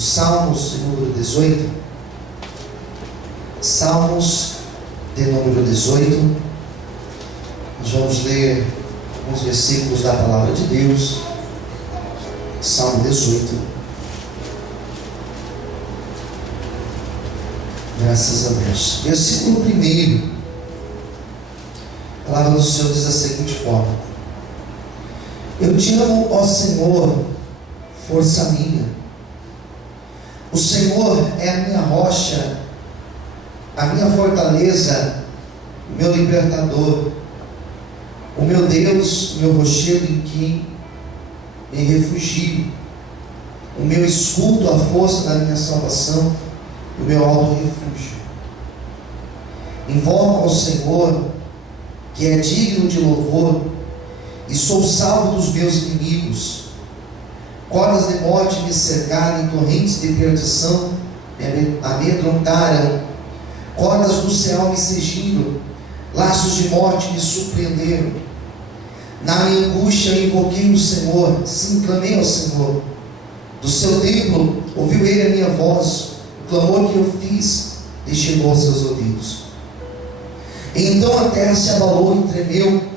Salmos de número 18. Salmos de número 18. Nós vamos ler alguns versículos da palavra de Deus. Salmo 18. Graças a Deus. Versículo 1. A palavra do Senhor diz da seguinte forma: Eu te amo, ó Senhor, força minha. O Senhor é a minha rocha, a minha fortaleza, o meu libertador, o meu Deus, o meu rochedo em que me refugio, o meu escudo, a força da minha salvação, o meu alto refúgio. Invoco ao Senhor, que é digno de louvor, e sou salvo dos meus inimigos. Cordas de morte me cercaram, e torrentes de perdição me amedrontaram. Cordas do céu me cingiram, laços de morte me surpreenderam. Na minha angústia eu invoquei o Senhor, sim, clamei ao Senhor. Do seu templo ouviu ele a minha voz, o clamor que eu fiz lhe chegou aos seus ouvidos. Então a terra se abalou e tremeu,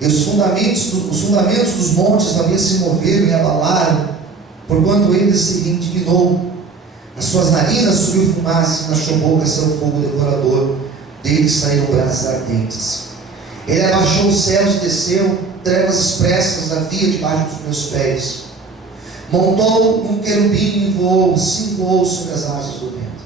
e os fundamentos dos montes também se moveram e abalaram, porquanto ele se indignou. Nas suas narinas subiu fumaça, e na sua boca saiu fogo devorador, dele saíram brasas ardentes. Ele abaixou os céus e desceu, trevas expressas havia debaixo dos meus pés. Montou um querubim e voou, sim, voou sobre as asas do vento.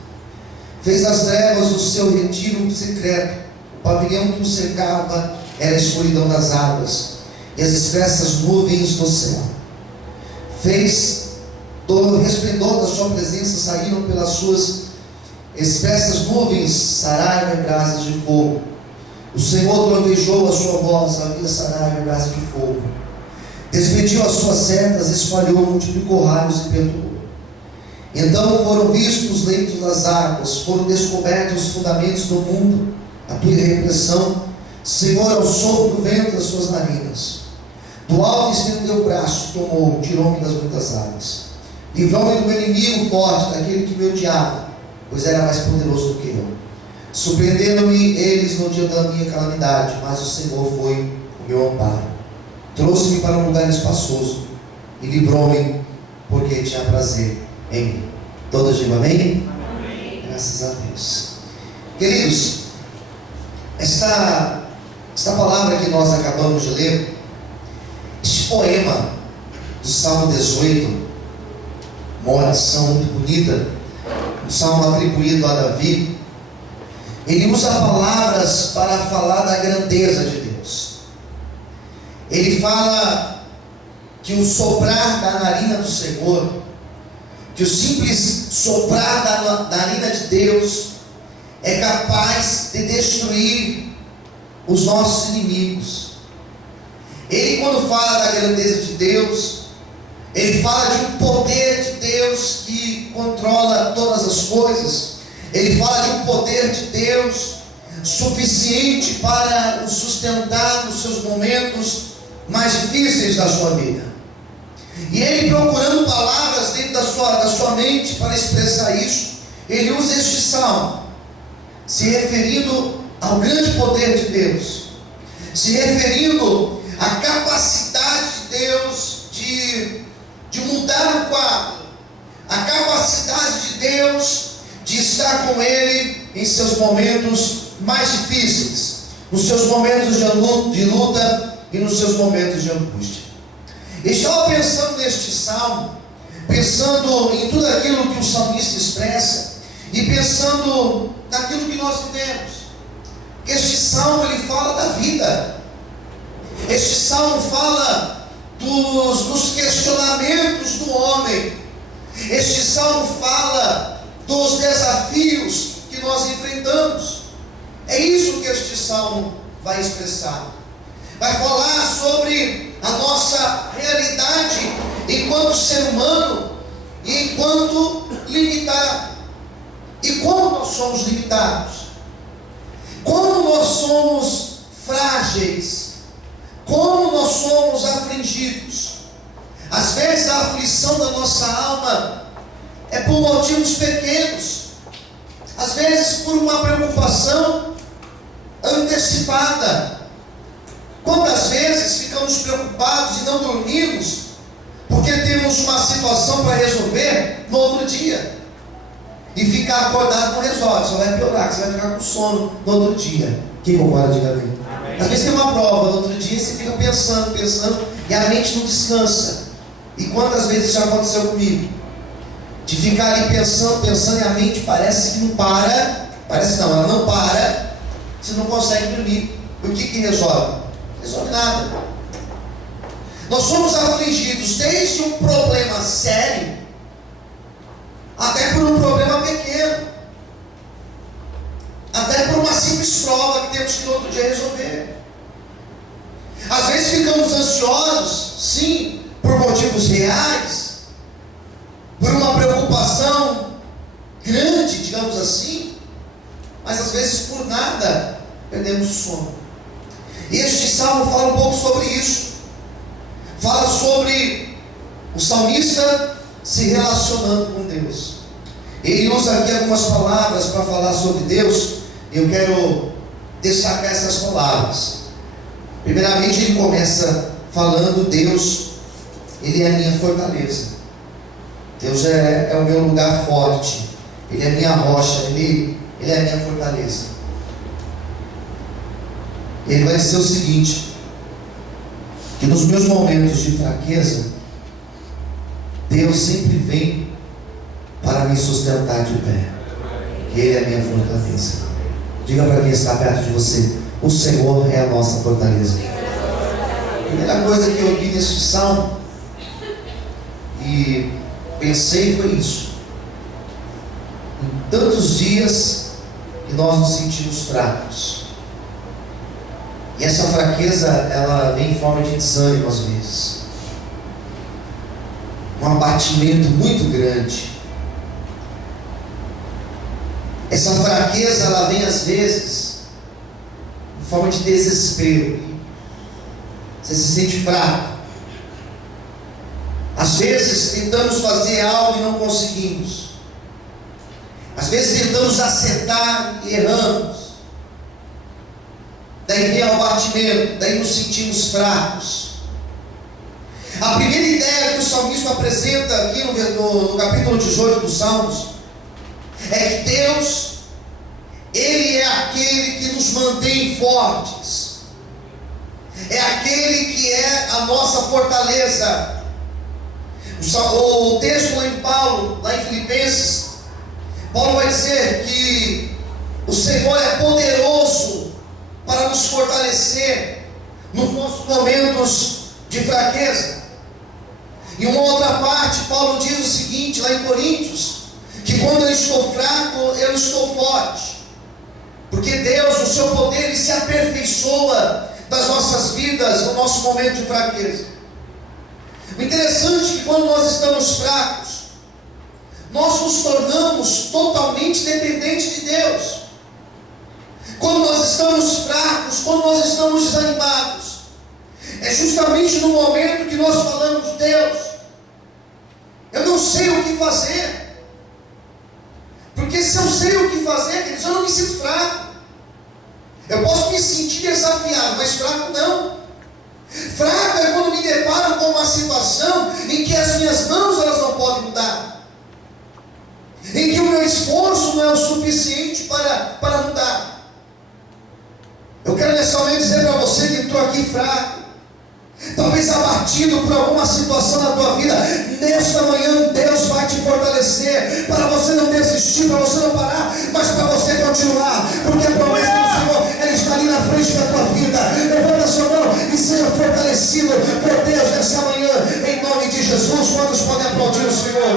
Fez das trevas o seu retiro secreto, o pavilhão que o cercava era a escuridão das águas, e as espessas nuvens do céu. Fez do resplendor da sua presença, saíram pelas suas espessas nuvens saraiva e brasas de fogo. O Senhor trovejou a sua voz, havia saraiva e brasas de fogo. Despediu as suas setas, espalhou, multiplicou raios e perturbou. Então foram vistos os leitos das águas, foram descobertos os fundamentos do mundo. A tua repressão, Senhor, ao sopro do vento das suas narinas. Do alto estendeu o braço, tomou, tirou-me das muitas águas. Livrou-me do meu inimigo forte, daquele que me odiava, pois era mais poderoso do que eu. Surpreenderam-me eles no dia da minha calamidade, mas o Senhor foi o meu amparo. Trouxe-me para um lugar espaçoso e livrou-me, porque tinha prazer em mim. Todos digam amém? Amém. Graças a Deus. Queridos, esta palavra que nós acabamos de ler, este poema do Salmo 18, uma oração muito bonita, um salmo atribuído a Davi, ele usa palavras para falar da grandeza de Deus. Ele fala que o soprar da narina do Senhor, que o simples soprar da narina de Deus é capaz de destruir os nossos inimigos. Ele, quando fala da grandeza de Deus, ele fala de um poder de Deus que controla todas as coisas. Ele fala de um poder de Deus suficiente para o sustentar nos seus momentos mais difíceis da sua vida. E ele, procurando palavras dentro da sua mente para expressar isso, ele usa este salmo, se referindo ao grande poder de Deus, se referindo à capacidade de Deus de mudar o quadro, a capacidade de Deus de estar com ele em seus momentos mais difíceis, nos seus momentos de luta e nos seus momentos de angústia. Eu estava pensando neste salmo, pensando em tudo aquilo que o salmista expressa e pensando naquilo que nós vivemos. Este salmo, ele fala da vida. Este salmo fala dos questionamentos do homem. Este salmo fala dos desafios que nós enfrentamos. É isso que este salmo vai expressar. Vai falar sobre a nossa realidade enquanto ser humano e enquanto limitado. E como nós somos limitados, como nós somos frágeis, como nós somos afligidos. Às vezes a aflição da nossa alma é por motivos pequenos, às vezes por uma preocupação antecipada. Quantas vezes ficamos preocupados e não dormimos porque temos uma situação para resolver no outro dia, e ficar acordado não resolve, só vai piorar, você vai ficar com sono no outro dia. Quem concorda, diga amém. Às vezes tem uma prova, no outro dia você fica pensando, e a mente não descansa. E quantas vezes já aconteceu comigo? De ficar ali pensando, e a mente parece que não para. Parece não, ela não para. Você não consegue dormir. O que resolve? Não resolve nada. Nós somos afligidos desde um problema sério até por um problema pequeno, até por uma simples prova que temos que no outro dia resolver. Às vezes ficamos ansiosos, sim, por motivos reais, por uma preocupação grande, digamos assim, mas às vezes por nada perdemos o sono. E este salmo fala um pouco sobre isso. Fala sobre o salmista se relacionando com Deus. Ele usa aqui algumas palavras para falar sobre Deus. Eu quero destacar essas palavras. Primeiramente, ele começa falando: Deus, Ele é a minha fortaleza. Deus é o meu lugar forte. Ele é a minha rocha. Ele é a minha fortaleza. Ele vai dizer o seguinte: que nos meus momentos de fraqueza, Deus sempre vem para me sustentar de pé. Ele é a minha fortaleza. Diga para quem está perto de você: o Senhor é a nossa fortaleza. A primeira coisa que eu vi nesse salmo e pensei foi isso. Em tantos dias que nós nos sentimos fracos, e essa fraqueza, ela vem em forma de desânimo às vezes, um abatimento muito grande. Essa fraqueza, ela vem às vezes em forma de desespero. Você se sente fraco. Às vezes tentamos fazer algo e não conseguimos. Às vezes tentamos acertar e erramos. Daí vem o abatimento, daí nos sentimos fracos. A primeira ideia que o salmista apresenta aqui no capítulo 18 dos Salmos é que Deus, Ele é aquele que nos mantém fortes, é aquele que é a nossa fortaleza. O texto lá em Filipenses, Paulo vai dizer que o Senhor é poderoso para nos fortalecer nos nossos momentos de fraqueza. Em uma outra parte, Paulo diz o seguinte, lá em Coríntios, que quando eu estou fraco, eu estou forte, porque Deus, o seu poder, Ele se aperfeiçoa das nossas vidas no nosso momento de fraqueza. O interessante é que quando nós estamos fracos, nós nos tornamos totalmente dependentes de Deus. Quando nós estamos fracos, quando nós estamos desanimados, é justamente no momento que nós falamos: Deus, eu não sei o que fazer. Porque se eu sei o que fazer, queridos, eu não me sinto fraco. Eu posso me sentir desafiado, mas fraco não. Fraco é quando me deparo com uma situação em que as minhas mãos, elas não podem mudar, em que o meu esforço não é o suficiente para mudar. Eu quero nessa manhã dizer para você que entrou aqui fraco, talvez abatido por alguma situação na tua vida, nesta manhã Deus vai te fortalecer, para você não desistir, para você não parar, mas para você continuar, porque a promessa do Senhor, ela está ali na frente da tua vida. Levanta a sua mão e seja fortalecido por Deus nessa manhã, em nome de Jesus. Quantos podem aplaudir o Senhor?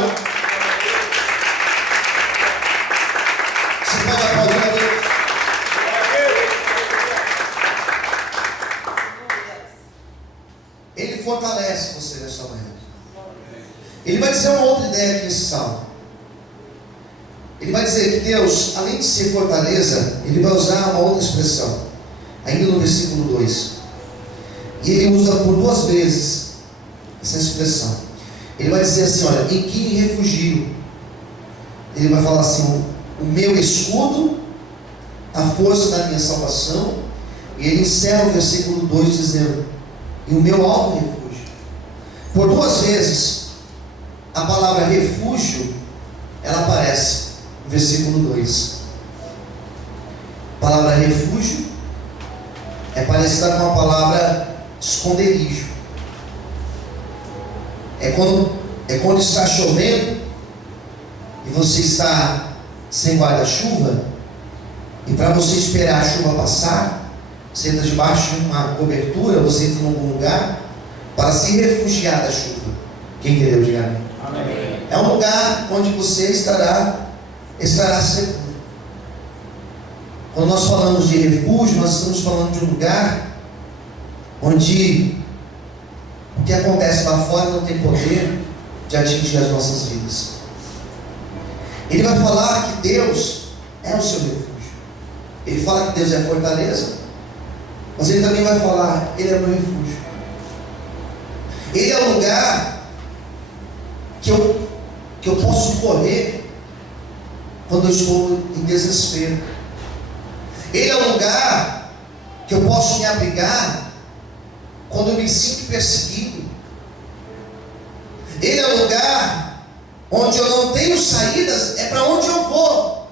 Você pode aplaudir a Deus? Ele fortalece você nessa manhã. Ele vai dizer uma outra ideia aqui nesse salmo. Ele vai dizer que Deus, além de ser fortaleza, Ele vai usar uma outra expressão, ainda no versículo 2. E Ele usa por 2 vezes essa expressão. Ele vai dizer assim: olha, em que me refugio ele vai falar assim: o meu escudo, a força da minha salvação. E ele encerra o versículo 2 dizendo: e o meu alto refúgio. Por duas vezes a palavra refúgio ela aparece no versículo 2. A palavra refúgio é parecida com a palavra esconderijo. É quando está chovendo e você está sem guarda-chuva, e para você esperar a chuva passar, você entra debaixo de uma cobertura, você entra em algum lugar para se refugiar da chuva. Quem entendeu, diga amém. Amém. É um lugar onde você estará seguro. Quando nós falamos de refúgio, nós estamos falando de um lugar onde o que acontece lá fora não tem poder de atingir as nossas vidas. Ele vai falar que Deus é o seu refúgio. Ele fala que Deus é a fortaleza, mas ele também vai falar: Ele é o meu refúgio. Ele é o lugar que eu posso correr quando eu estou em desespero. Ele é o lugar que eu posso me abrigar quando eu me sinto perseguido. Ele é o lugar onde eu não tenho saídas, é para onde eu vou.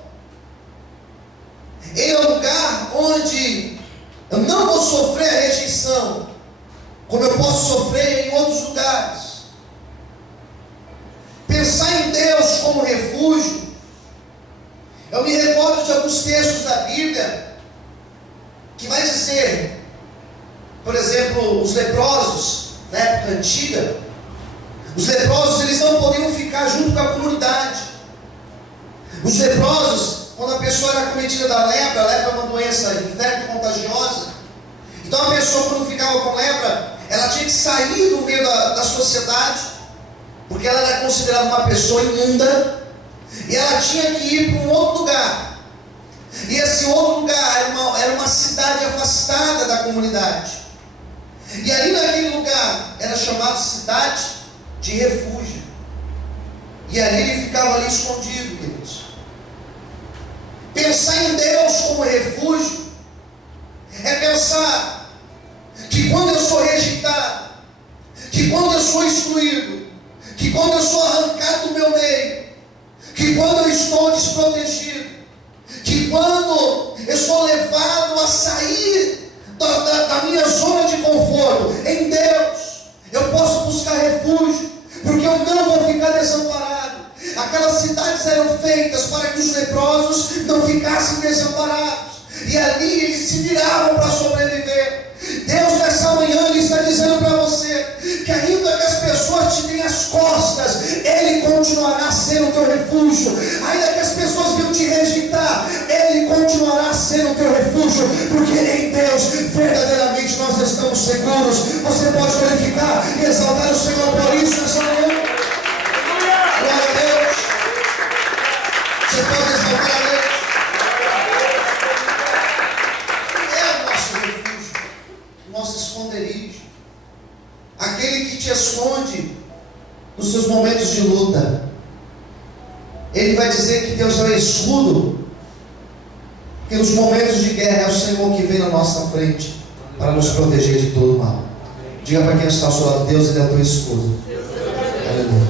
Ele é o lugar onde eu não vou sofrer a rejeição, como eu posso sofrer em outros lugares. Pensar em Deus como refúgio. Eu me recordo de alguns textos da Bíblia que vai dizer, por exemplo, os leprosos na época antiga. Os leprosos, eles não podiam ficar junto com a comunidade. Os leprosos, quando a pessoa era acometida da lepra, a lepra é uma doença infecto-contagiosa. Então a pessoa, quando ficava com lepra, ela tinha que sair do meio da sociedade, porque ela era considerada uma pessoa imunda, e ela tinha que ir para um outro lugar. E esse outro lugar era uma cidade afastada da comunidade. E ali naquele lugar era chamado cidade de refúgio. E ali ele ficava ali escondido, Deus. Pensar em Deus como refúgio é pensar que quando eu sou rejeitado, que quando eu sou excluído, que quando eu sou arrancado do meu meio, que quando eu estou desprotegido, que quando eu sou levado a sair da minha zona de conforto, em Deus eu posso buscar refúgio, porque eu não vou ficar desamparado. Aquelas cidades eram feitas para que os leprosos não ficassem desamparados, e ali eles se viravam para sobreviver. Deus nessa manhã Ele está dizendo para você que ainda que as pessoas te deem as costas, Ele continuará sendo o teu refúgio. Ainda que as pessoas venham te rejeitar, Ele continuará sendo o teu refúgio, porque em Deus verdadeiramente nós estamos seguros. Você pode glorificar e exaltar o Senhor por isso nessa manhã. Glória a Deus. Você pode exaltar a Deus. Nosso esconderijo, aquele que te esconde nos seus momentos de luta. Ele vai dizer que Deus é o escudo, que nos momentos de guerra é o Senhor que vem na nossa frente para nos proteger de todo mal. Diga para quem está ao seu lado: Deus, Ele é o teu escudo. Aleluia.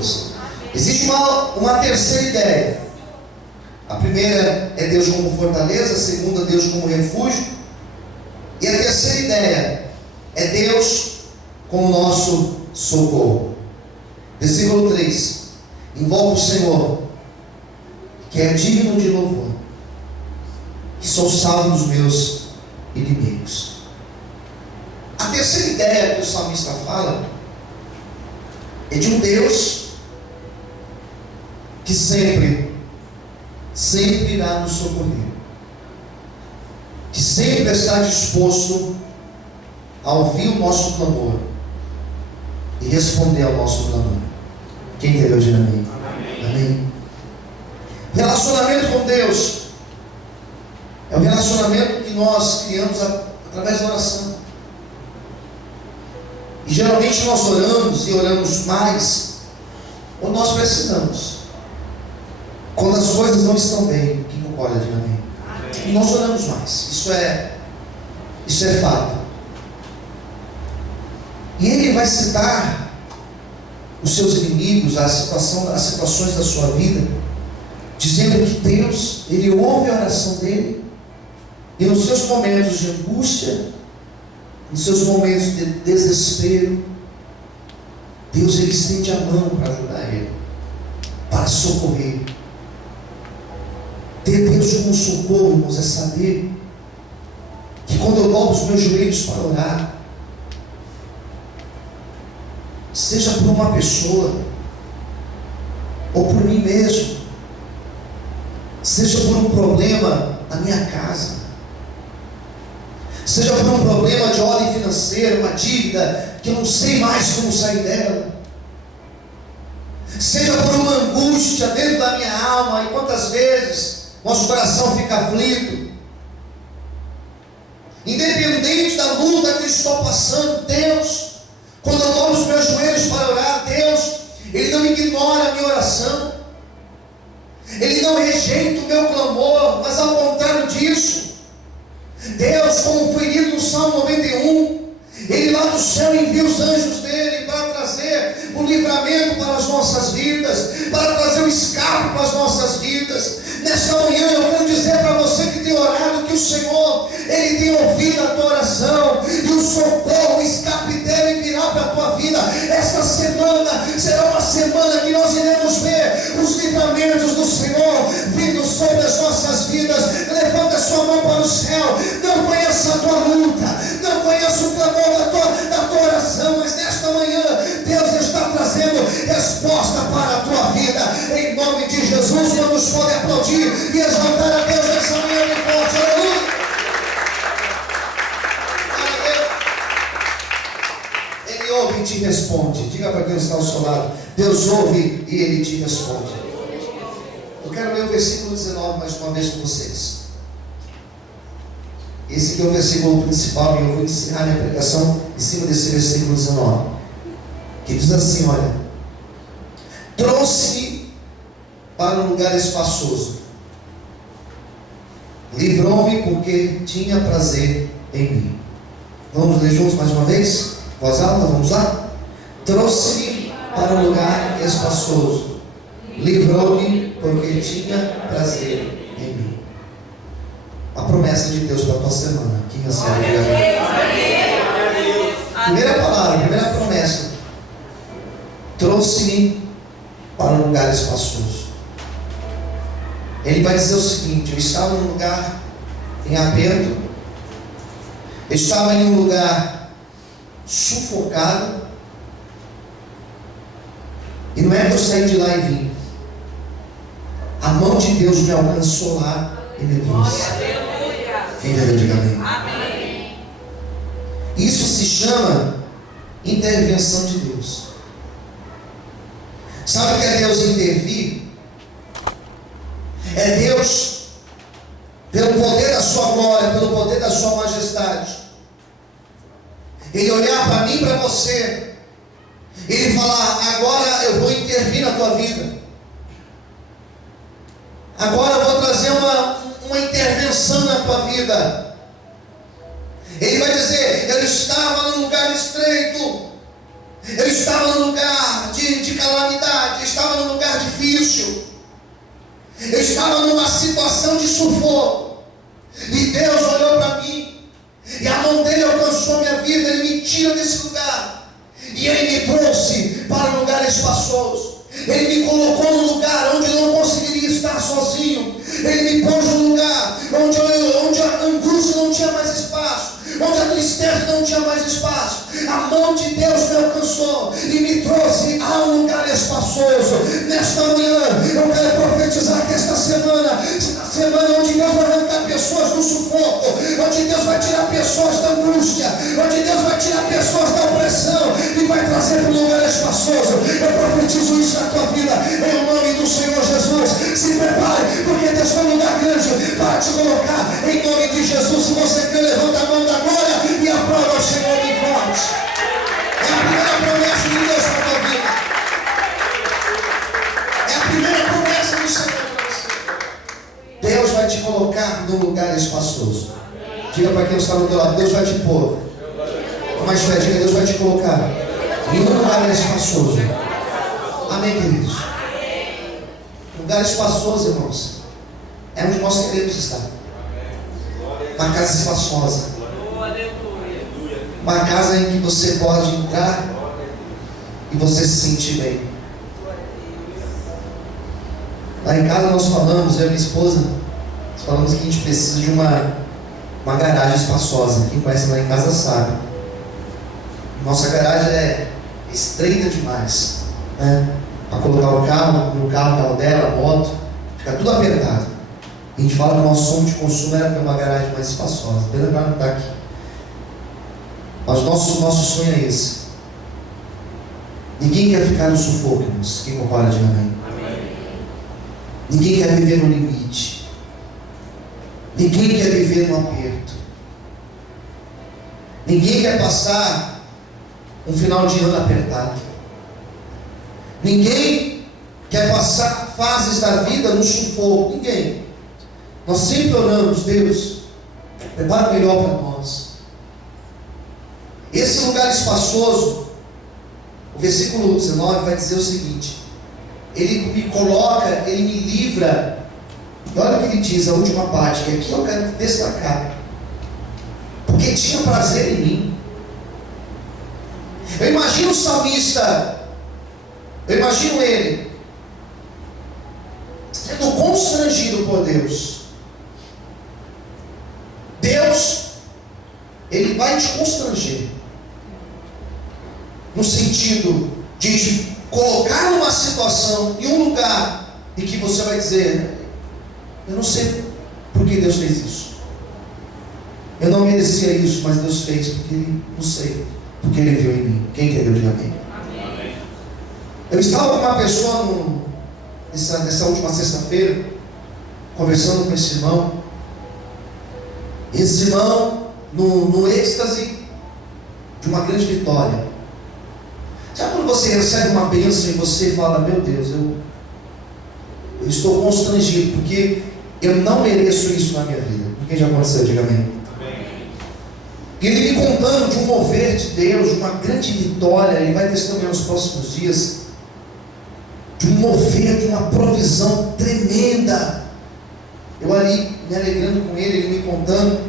Existe uma terceira ideia. A primeira é Deus como fortaleza, a segunda, Deus como refúgio, e a terceira ideia é Deus como nosso socorro. Versículo 3: invoco o Senhor, que é digno de louvor, que sou salvo dos meus inimigos. A terceira ideia que o salmista fala é de um Deus que sempre irá nos socorrer, que sempre está disposto a ouvir o nosso clamor e responder ao nosso clamor. Quem entendeu, diga amém. Amém. Relacionamento com Deus é o relacionamento que nós criamos através da oração. E geralmente nós oramos e oramos mais quando nós precisamos. Quando as coisas não estão bem. Quem concorda, diga amém. E nós oramos mais. Isso é fato. E ele vai citar os seus inimigos, as situações da sua vida, dizendo que Deus, Ele ouve a oração dele, e nos seus momentos de angústia, nos seus momentos de desespero, Deus, Ele estende a mão para ajudar ele, para socorrer. Ter Deus como socorro, irmãos, é saber que quando eu dobro os meus joelhos para orar, seja por uma pessoa, ou por mim mesmo, seja por um problema na minha casa, seja por um problema de ordem financeira, uma dívida que eu não sei mais como sair dela, seja por uma angústia dentro da minha alma, e quantas vezes nosso coração fica aflito, independente da luta que estou passando, Deus, quando eu dobro os meus joelhos para orar, Deus, Ele não ignora a minha oração, Ele não rejeita o meu clamor, mas ao contrário disso, Deus, como foi dito no Salmo 91, Ele lá do céu envia os anjos dele para trazer o livramento para as nossas vidas, para trazer o escape para as nossas vidas. Nesta manhã eu quero dizer para você que tem orado, que o Senhor, Ele tem ouvido a tua oração, e o socorro, o escape dele virá para a tua vida. Esta semana será uma semana que nós iremos ver os livramentos do Senhor vindo sobre as nossas vidas. Levanta a sua mão para o céu. Não conheça a tua luta, não conheça o clamor da tua oração, mas nesta manhã Deus está trazendo resposta para a tua vida, em nome de Jesus. Quantos podem aplaudir e exaltar a Deus nessa manhã de forte? Aleluia! Ele ouve e te responde. Diga para quem está ao seu lado: Deus ouve e Ele te responde. Eu quero ler o versículo 19 mais uma vez com vocês. Esse aqui é o versículo principal, e eu vou encerrar minha pregação em cima desse versículo 19, que diz assim: olha, trouxe-me para um lugar espaçoso, livrou-me porque tinha prazer em mim. Vamos ler juntos mais uma vez? Voz alta, vamos lá? Trouxe-me para um lugar espaçoso, livrou-me porque tinha prazer em mim. A promessa de Deus para a tua semana. Quem recebe, diga amém. Primeira palavra, primeira promessa: trouxe-me para um lugar espaçoso. Ele vai dizer o seguinte: eu estava num lugar em aperto, eu estava em um lugar sufocado, e não é que eu saí de lá e vim. A mão de Deus me alcançou lá e me trouxe. Quem deve dizer amém? Isso se chama intervenção de Deus. Sabe o que é Deus intervir? É Deus, pelo poder da sua glória, pelo poder da sua majestade, Ele olhar para mim e para você, Ele falar: agora eu vou intervir na tua vida, agora eu vou trazer uma intervenção na tua vida. Ele vai dizer: eu estava num lugar estreito, eu estava num lugar de calamidade, eu estava num lugar difícil, eu estava numa situação de sufoco, e Deus olhou para mim, e a mão dele alcançou a minha vida. Ele me tira desse lugar, e Ele me trouxe para um lugar espaçoso. Ele me colocou num lugar onde eu não conseguiria estar sozinho. Ele me pôs num lugar onde a angústia não tinha mais espaço, onde a tristeza não tinha mais espaço. A mão de Deus me alcançou e me trouxe a um lugar espaçoso. Nesta manhã eu quero profetizar que esta semana será a semana onde Deus vai arrancar pessoas do sufoco, onde Deus vai tirar pessoas da angústia, onde Deus vai tirar pessoas da opressão e vai trazer para um lugar espaçoso. Eu profetizo isso na tua vida, em nome do Senhor Jesus. Se prepare, porque Deus tem um lugar grande para te colocar, em nome de Jesus. Se você quer, levanta a mão da glória e aprova o Senhor de forte. É a primeira promessa de Deus para a tua vida. É a primeira promessa do Senhor para você. colocar no lugar espaçoso. Diga para quem está no teu lado, Deus vai te pôr. Mais fé, diga, Deus vai te colocar em um lugar espaçoso. Amém, queridos? Lugar espaçoso, irmãos, é onde nós queremos estar. Uma casa espaçosa. Uma casa em que você pode entrar e você se sentir bem. Lá em casa nós falamos, eu e minha esposa, nós falamos que a gente precisa de uma garagem espaçosa. Quem conhece lá em casa sabe. Nossa garagem é estreita demais, né? Para colocar o carro dela, a moto, fica tudo apertado. A gente fala que o nosso sonho de consumo era ter uma garagem mais espaçosa. Pena que ela não está aqui. Mas nosso sonho é esse. Ninguém quer ficar no sufoco, irmãos. Quem concorda, diga amém. Ninguém quer viver no limite. Ninguém quer viver no aperto. Ninguém quer passar um final de ano apertado. Ninguém quer passar fases da vida no sufoco. Ninguém. Nós sempre oramos, Deus, prepara o melhor para nós. Esse lugar espaçoso, o versículo 19 vai dizer o seguinte: Ele me coloca, Ele me livra. E olha o que Ele diz, a última parte, que aqui eu quero destacar. Porque tinha prazer em mim. Eu imagino o salmista, eu imagino ele sendo constrangido por Deus. Deus, Ele vai te constranger, no sentido de te colocar numa situação, em um lugar, em que você vai dizer: eu não sei por que Deus fez isso. Eu não merecia isso, mas Deus fez, porque Ele, não sei, porque Ele viu em mim. Quem entendeu, diga amém. Amém. Eu estava com uma pessoa nessa última sexta-feira, conversando com esse irmão. Esse irmão, no êxtase de uma grande vitória. Sabe quando você recebe uma bênção e você fala: meu Deus, eu estou constrangido, porque eu não mereço isso na minha vida. Quem já aconteceu, diga amém. E ele me contando de um mover de Deus, de uma grande vitória. Ele vai testemunhar nos próximos dias, de um mover, de uma provisão tremenda. Eu ali me alegrando com ele, ele me contando.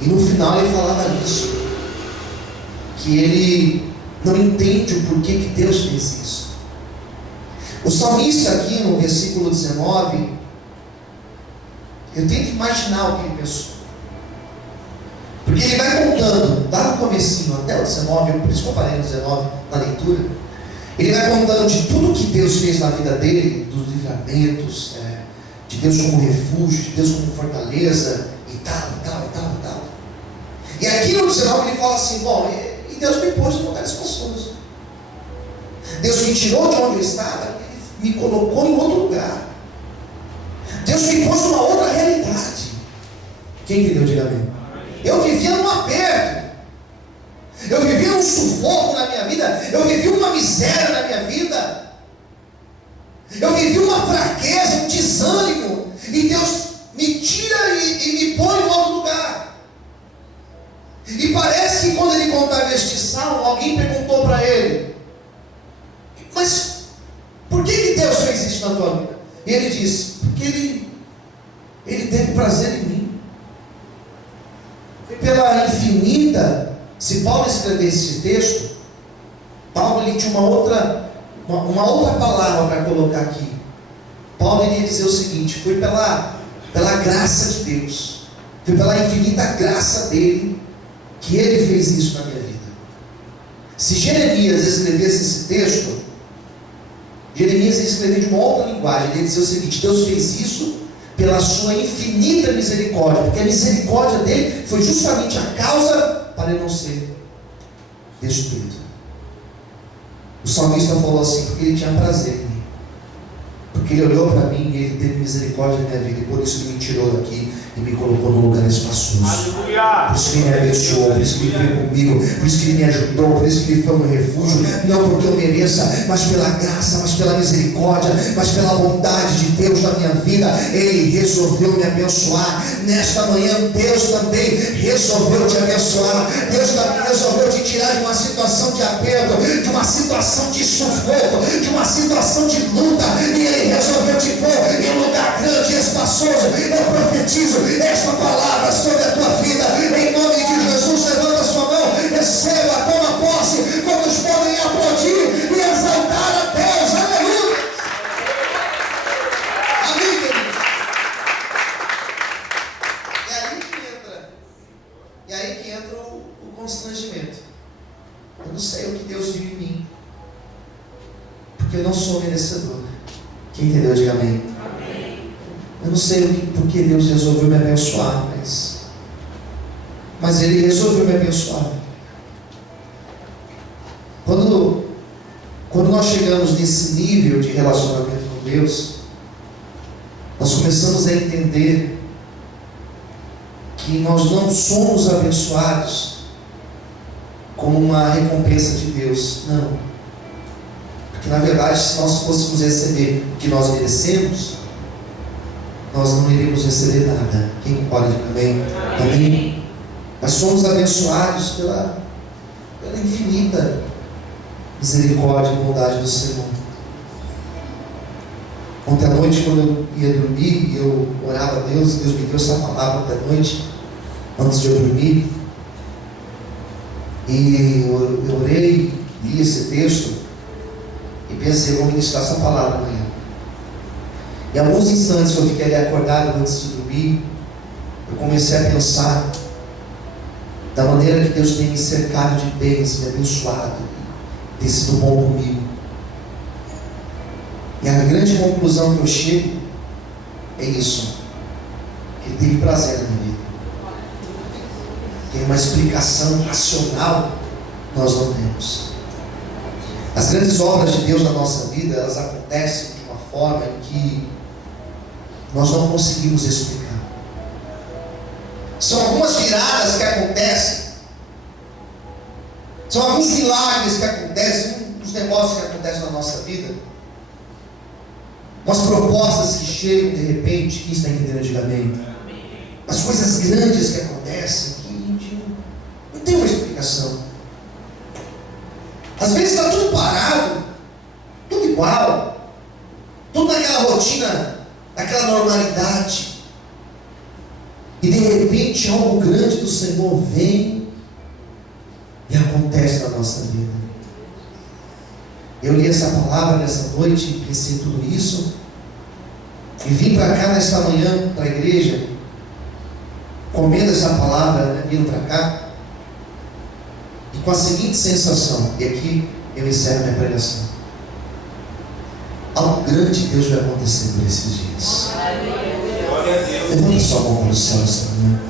E no final ele falava isso, que ele não entende o porquê que Deus fez isso. O salmista aqui no versículo 19, eu tenho que imaginar o que ele pensou. Porque ele vai contando, lá no comecinho até o 19, por isso que eu parei no 19 na leitura. Ele vai contando de tudo que Deus fez na vida dele, dos livramentos, de Deus como refúgio, de Deus como fortaleza, e tal. E aqui no 19 ele fala assim: bom, e Deus me pôs em lugares espaçosos. Deus me tirou de onde eu estava, Ele me colocou em outro lugar. Deus me pôs numa outra realidade. Quem entendeu, diga amém. Eu vivia num aperto, eu vivia num sufoco na minha vida, eu vivia uma miséria na minha vida, eu vivia uma fraqueza, um desânimo, e Deus me tira e me põe em outro lugar. E parece que quando ele contava este salmo, alguém perguntou para ele: mas por que Deus fez isso na tua vida? E ele disse: porque ele teve prazer em mim. E pela infinita, se Paulo escrevesse esse texto, Paulo ele tinha uma outra palavra para colocar aqui. Paulo iria dizer o seguinte: foi pela graça de Deus, foi pela infinita graça dele que ele fez isso na minha vida. Se Jeremias escrevesse esse texto, Jeremias ia escrever de uma outra linguagem. Ele ia dizer o seguinte: Deus fez isso pela sua infinita misericórdia, porque a misericórdia dele foi justamente a causa para ele não ser destruído. O salmista falou assim: porque ele tinha prazer em mim, Porque Ele olhou para mim e Ele teve misericórdia da minha vida, e por isso Ele me tirou daqui e me colocou num lugar espaçoso. Aleluia. Por isso que Ele me abençoou, por isso que Ele veio comigo, por isso que Ele me ajudou, por isso que Ele foi meu refúgio, não porque eu mereça, mas pela graça, mas pela misericórdia, mas pela bondade de Deus na minha vida. Ele resolveu me abençoar. Nesta manhã, Deus também resolveu te abençoar. Deus também resolveu te tirar de uma situação de aperto, de uma situação de sufoco, de uma situação de luta, e Ele resolveu te pôr em um lugar grande e espaçoso. Eu profetizo esta palavra sobre a tua vida, em nome de Jesus. Levanta a sua mão, receba, toma posse. Quantos podem aplaudir e exaltar a Deus? Aleluia! Amém, querido? E aí que entra o constrangimento. Eu não sei o que Deus viu em mim, porque eu não sou merecedor. Quem entendeu, diga amém. Eu não sei porque Deus resolveu me abençoar, mas Ele resolveu me abençoar. Quando nós chegamos nesse nível de relacionamento com Deus, nós começamos a entender que nós não somos abençoados como uma recompensa de Deus, não. Porque na verdade, se nós fôssemos receber o que nós merecemos, nós não iríamos receber nada. Quem pode dizer amém? Amém? Mas somos abençoados pela infinita misericórdia e bondade do Senhor. Ontem à noite, quando eu ia dormir, eu orava a Deus, e Deus me deu essa palavra ontem à noite, antes de eu dormir. E eu orei, li esse texto e pensei, eu vou ministrar essa palavra amanhã. Em alguns instantes que eu fiquei ali acordado antes de dormir, eu comecei a pensar da maneira que Deus tem me cercado de bens, me abençoado, tem sido bom comigo. E a grande conclusão que eu chego é isso: Ele teve prazer na minha vida. Tem uma explicação racional, nós não temos. As grandes obras de Deus na nossa vida, elas acontecem de uma forma em que nós não conseguimos explicar. São algumas viradas que acontecem, são alguns milagres que acontecem, uns negócios que acontecem na nossa vida, umas propostas que chegam de repente. Quem está entendendo, diga amém. As coisas grandes que acontecem, que a gente não tem uma explicação. Às vezes está tudo parado, tudo igual, tudo naquela rotina, naquela normalidade, e de repente algo grande do Senhor vem e acontece na nossa vida. Eu li essa palavra nessa noite e pensei tudo isso, e vim para cá nesta manhã, para a igreja, comendo essa palavra, vindo para cá, e com a seguinte sensação, e aqui eu encerro minha pregação: algo grande de Deus vai acontecer por esses dias. Levanta sua mão para o céu esta manhã.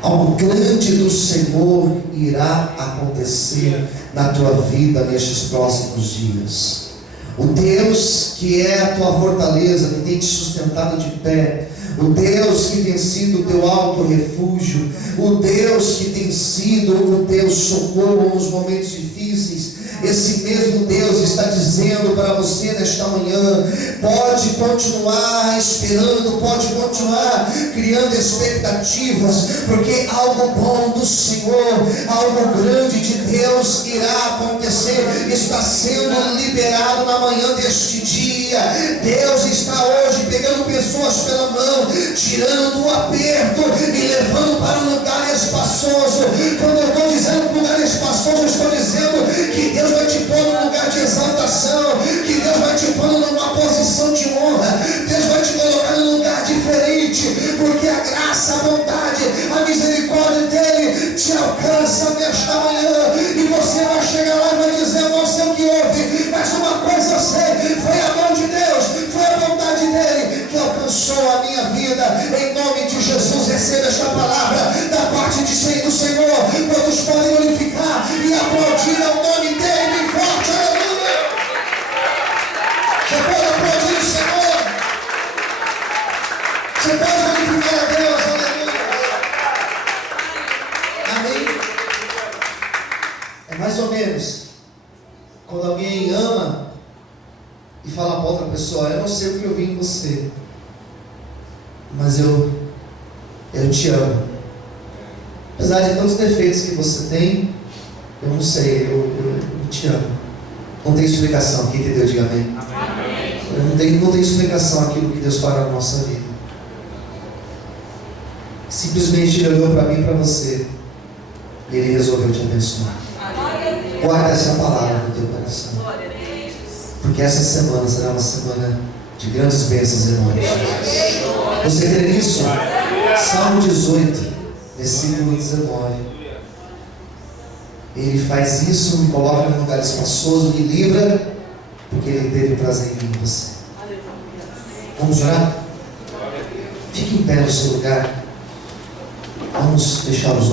Algo grande do Senhor irá acontecer na tua vida nestes próximos dias. O Deus que é a tua fortaleza, que tem te sustentado de pé, o Deus que tem sido o teu alto refúgio, o Deus que tem sido o teu socorro nos momentos difíceis, esse mesmo Deus está dizendo para você nesta manhã: pode continuar esperando, pode continuar criando expectativas, porque algo bom do Senhor, algo grande de Deus irá acontecer, está sendo liberado na manhã deste dia. Deus está hoje pegando pessoas pela mão, tirando o aperto e levando para um lugar espaçoso. Quando eu estou dizendo lugar espaçoso, eu estou dizendo que Deus vai te pôr num lugar de exaltação, que Deus vai te pôr numa posição de honra, Deus vai te colocar num lugar diferente, porque a graça, a bondade, a misericórdia dele te alcança nesta manhã, e você vai chegar lá e vai dizer: eu não sei o que houve, mas uma coisa eu sei, foi a mão de Deus, foi a bondade dele que alcançou a minha vida. Em nome de Jesus, receba esta palavra da parte do Senhor. Todos podem glorificar e aplaudir ao nome dele bem forte. Aleluia! Você pode aplaudir o Senhor? sei o que eu vi em você, mas eu te amo. Apesar de tantos defeitos que você tem, eu não sei, eu te amo. Não tem explicação. Quem entendeu, diga amém. Amém. Não tem explicação aquilo que Deus fará na nossa vida. Simplesmente Ele olhou para mim e para você, e Ele resolveu te abençoar. Guarda essa palavra no teu coração, porque essa semana será uma semana de grandes bênçãos enormes. Você crê nisso? Salmo 18, versículo 19. Ele faz isso, me coloca num lugar espaçoso, me livra, porque Ele teve prazer em mim e você. Vamos orar? Fique em pé no seu lugar. Vamos fechar os olhos.